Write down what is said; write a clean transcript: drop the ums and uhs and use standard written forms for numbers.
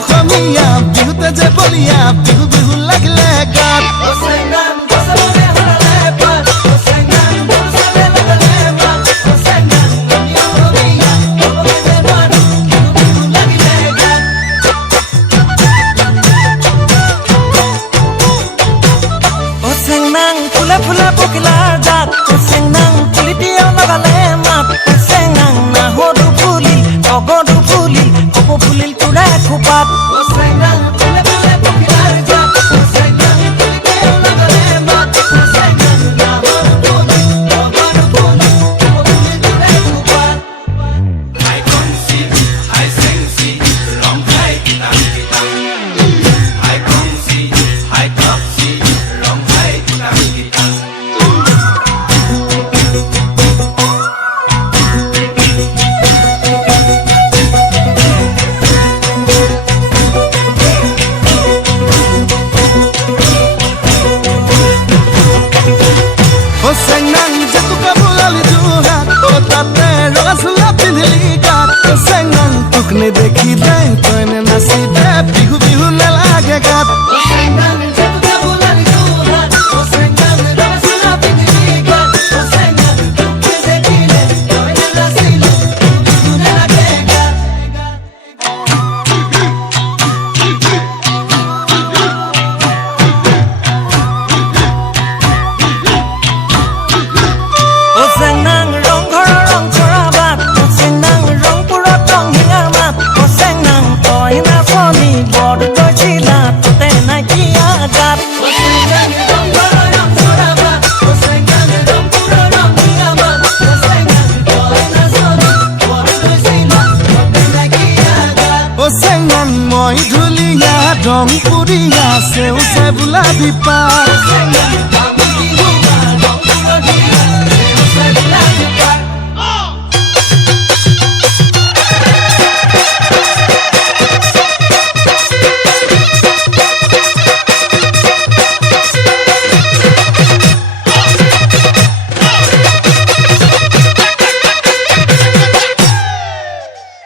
অসমীয়া বিহুতে যে বলিয়া বিহু বিহু লাগিলে গাত ফুলে ফুলে পখিলাৰ জাত চেংনাং পুলিটিয়া লগালে মাত চেংনাং নাহৰু ফুলিল টগৰু ফুলিল কপৌ ফুলিল তোৰে খোপাত চেংনাং ফুলে ফুলে পখিলাৰ জাত চেংনাং পুলিটিয়া লগালে মাত চেংনাং নাহৰু ফুলিল টগৰু ফুলিল কপৌ ফুলিল তোৰে খোপাত হাই কংচি হাই চেংচি ৰং খাই কিতাং কিতাং হাই কংচি হাই টপচি ৰং খাই কিতাং কিতাং চেংনাং জেতুকা বোলালি যোৰহাট তাতে ৰঙা চোলা পিন্ধিলি গাত চেংনাং তোক নেদেখিলে তইনে নাচিলে বিহু বিহু নেলাগে গাত চেংনাং মই ধুলিয়া ৰং পুৰিয়া সেউছে বোলা বিপা